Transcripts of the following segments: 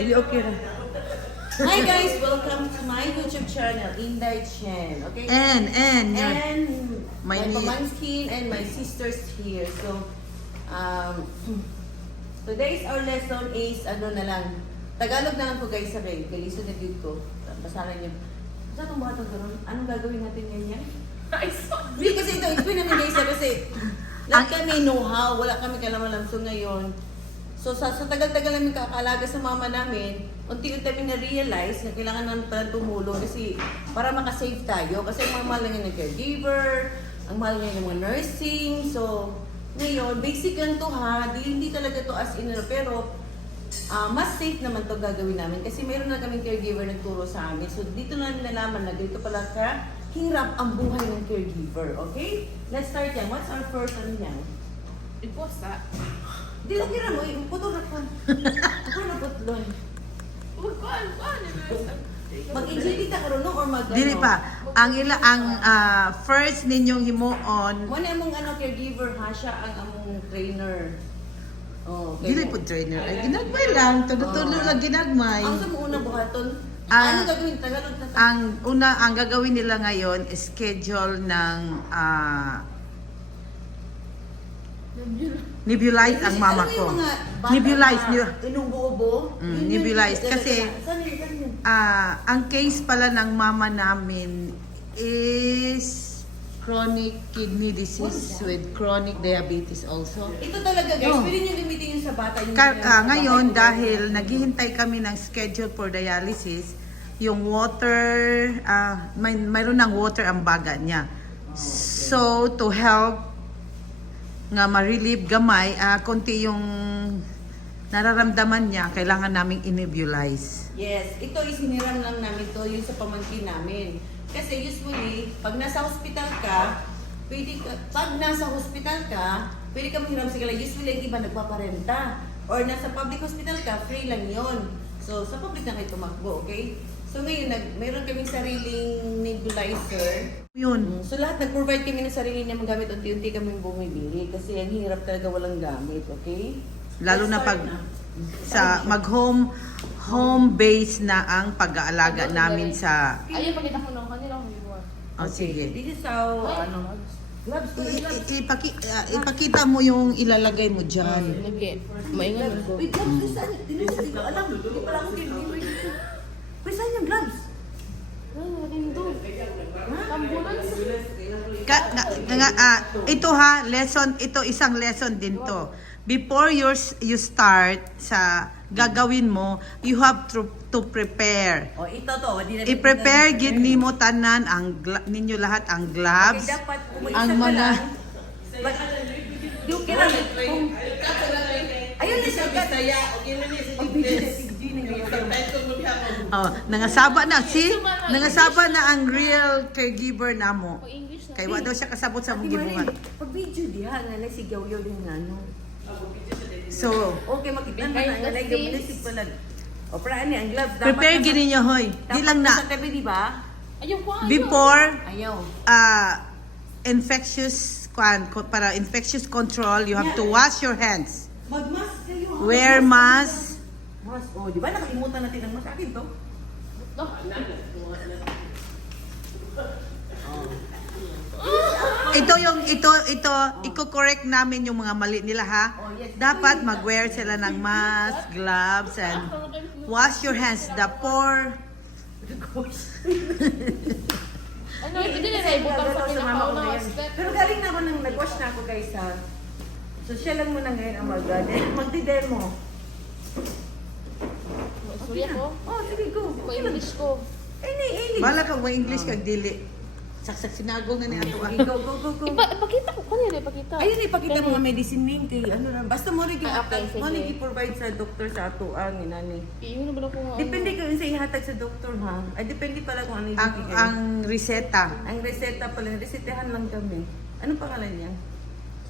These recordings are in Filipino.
Dili okay ra. Hi guys, welcome to my YouTube channel, Inday Chen. Okay? And My my pamanskin and my sisters here. So, today's our lesson is, ano na lang, Tagalog na lang po guys, sabi, galiso na dito ko. Basahan niyo. Saan ang mga gano'n? Anong gagawin natin ganyan? Hindi kasi ito, explain namin guys, kasi lahat kami know-how, wala kami kalaman so ngayon. So sa tagal-tagal namin kakalaga sa mama namin, unti-unti namin na-realize na kailangan namin pala tumulong kasi para makasave tayo. Kasi ang mahal lang ng caregiver, ang mahal nga ng mga nursing. So ngayon, basic lang to ha, hindi talaga to as in, pero mas safe naman to gagawin namin kasi meron na kaming caregiver nagturo sa amin. So dito na nalaman na dito pala ka hirap ang buhay ng caregiver. Okay? Let's start yan. What's our first ano yan? Iposa. Di lang kira mo, putol na ka. Putol na putlon. Mag-injili ka karon no or mag dili pa ang first ninyong himuon mo na among ano caregiver ha, siya ang among trainer. Oh, dili po trainer ay ginagmay lang tulo-tulo lang ginagmay. Ang sa una buhaton. Ang- Ano gagawin Tagalog na ang gagawin nila ngayon is schedule ng nebulize ang mama ko. Nebulize niyo. Inubo-ubo. Nebulize kasi ang case pala ng mama namin is chronic kidney disease with chronic diabetes also. Ito talaga guys, Oh. pwede nyo gamitin yung sa bata. Ngayon dahil naghihintay kami ng schedule for dialysis, yung water, mayroon ng water ang baga niya. So to help nga ma-relieve gamay, konti yung nararamdaman niya, kailangan naming i-nebulize. Yes, ito is hiniram lang namin to yung sa pamangkin namin. Kasi usually, pag nasa hospital ka, pwede ka manghiram sa kanila. Usually, ang iba nagpaparenta. Or nasa public hospital ka, free lang yon. So, sa public na kayo tumakbo, okay? So, ngayon, mayroon kaming sariling nebulizer. Yun. So, lahat nag-provide kami ng sarili niya gamit. Unti-unti kami bumibili. Kasi ang hirap talaga walang gamit, okay? Lalo na Let's pag start sa home base na ang pag-aalaga namin sa Ayun, pakita ko nung kanila ang reward. oh, sige. This is how, gloves ko rin gloves. Ipakita mo yung ilalagay mo dyan. Lagi. Maingat ko. Wait, gloves, please, saan? Hindi ko alam. Hindi pala ako delivery dito. Wait, saan yung gloves? Ambulance. Ito ha, ito isang lesson din to. Before you start sa gagawin mo, you have to prepare. Oh, ito to. I-prepare gid nimo tanan ang ninyo lahat ang gloves, Okay, dapat ang mga Di okay lang. Ayun na siya. nangasaba na ang real caregiver namo. English na. Kay wa daw siya kasabot sa mong gibungan. Pag video diha, nga nagsigaw-yaw din nga, no? So, Okay, makita na nga nag-gaminisip pala. O, para ani, ang gloves. dapat prepare nasa- gid ninyo hoy. Di lang na Sa tabi, di ba? Ayun po. before Ayaw. para infectious control, you have to wash your hands. Mag-mask kayo. Wear mask. Mask. Oh, di ba nakalimutan natin ang mask? Akin to. Iko-correct namin yung mga mali nila ha. Oh, yes. Dapat mag-wear sila ng mask, gloves, and wash your hands. The poor, Ano, hindi na ibutang sa pinakauna step. Pero galing na ako nang nag-wash na ako guys ha. So siya lang muna ngayon ang magdi-demo. Sorry ako. Oh, sige go. Ko English ko. Ini. bala ka wa English kag dili. Saksak sinagong na ni ato. Sige, go. Ipakita ko kanina, ipakita. Ayun, ipakita mga medicine name kay ano lang. Basta mo rin Okay, sige. i-provide sa doktor sa ato ang inani. Iyon na ba ako nga. Depende ko sa ihatag sa doktor ha. Ay, depende pala kung ano yung ibigay. Ang reseta. Ang reseta pala, resetahan lang kami. Anong pangalan niya?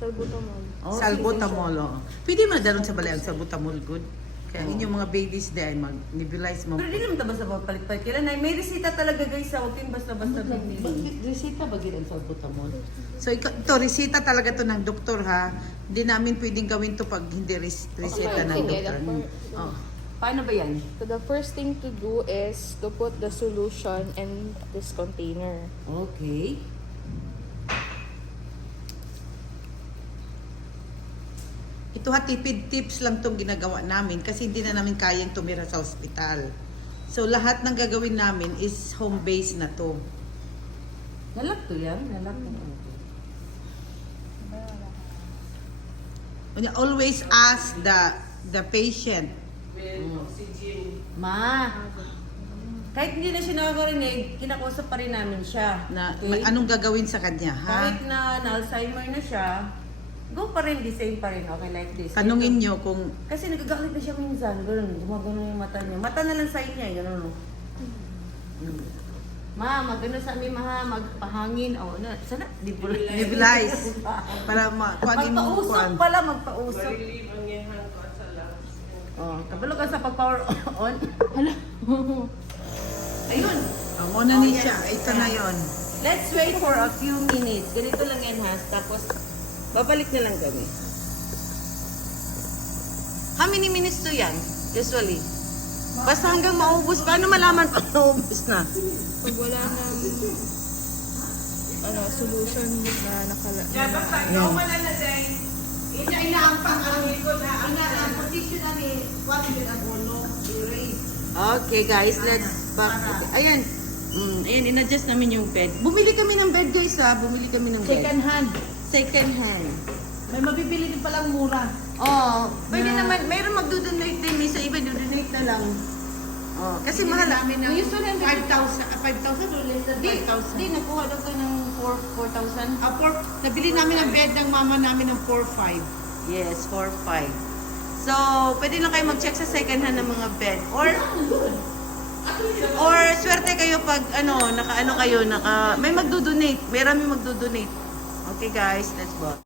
Salbutamol. Oh, Salbutamol. Oh. Pwede man dalon sa balay ang salbutamol good. Kaya inyong mga babies din mag-nebulize mo. Pero di naman ito basta papalit-palit. Kailan may reseta talaga guys sa huwag kayong basta-basta bibili. Reseta ba gid ang salbutamol? So ito reseta talaga to ng doktor ha. Hindi namin pwedeng gawin to pag hindi reseta ng doktor. Oh. Paano ba yan? So the first thing to do is to put the solution in this container. Okay. Ito ha, tipid tips lang tong ginagawa namin kasi hindi na namin kayang tumira sa ospital. So lahat ng gagawin namin is home base na to. Nalak to yan? Nalak to. Always ask the patient. Ma, kahit hindi na siya nakakarinig, kinakausap pa rin namin siya. Na Okay? anong gagawin sa kanya, ha? Kahit na Alzheimer na siya, go pa rin, the same pa rin. Okay, like this. Tanungin nyo kung Kasi nagagalit na siya minsan. Ganun, gumagano yung mata niya. Mata na lang sa niya, ganun. No? Ma, magano sa amin, ma, magpahangin. O, ano, sana, nebulize para makuha mo Magpausok pala, magpausok. Oh, kabalo ka sa pag-power on. Hala. Ayun. muna ni siya. Ito na yon. Let's wait for a few minutes. Ganito lang yan, ha? Tapos, babalik na lang kami. How many minutes to yan? Usually. Basta hanggang maubos. Paano malaman pa maubos na? Pag wala ng solution na nakala... Okay, guys. Let's back. Ayan. Ayan, in-adjust namin yung bed. Bumili kami ng bed, guys, ha? Bumili kami ng bed. hand. Second hand. May mabibili din palang mura. Oh, pwede naman. Mayroon magdodonate din. May sa iba, dodonate na lang. Oh, kasi mahal. namin ng Usually, 5,000 or less than Di, 5,000. di, nakuha daw ka ng 4,000. Nabili namin ang bed ng mama namin ng 4,500. Yes, 4,500. So, pwede na kayo mag-check sa second hand ng mga bed. Or swerte kayo pag may magdodonate. May magdodonate. Okay guys, let's go.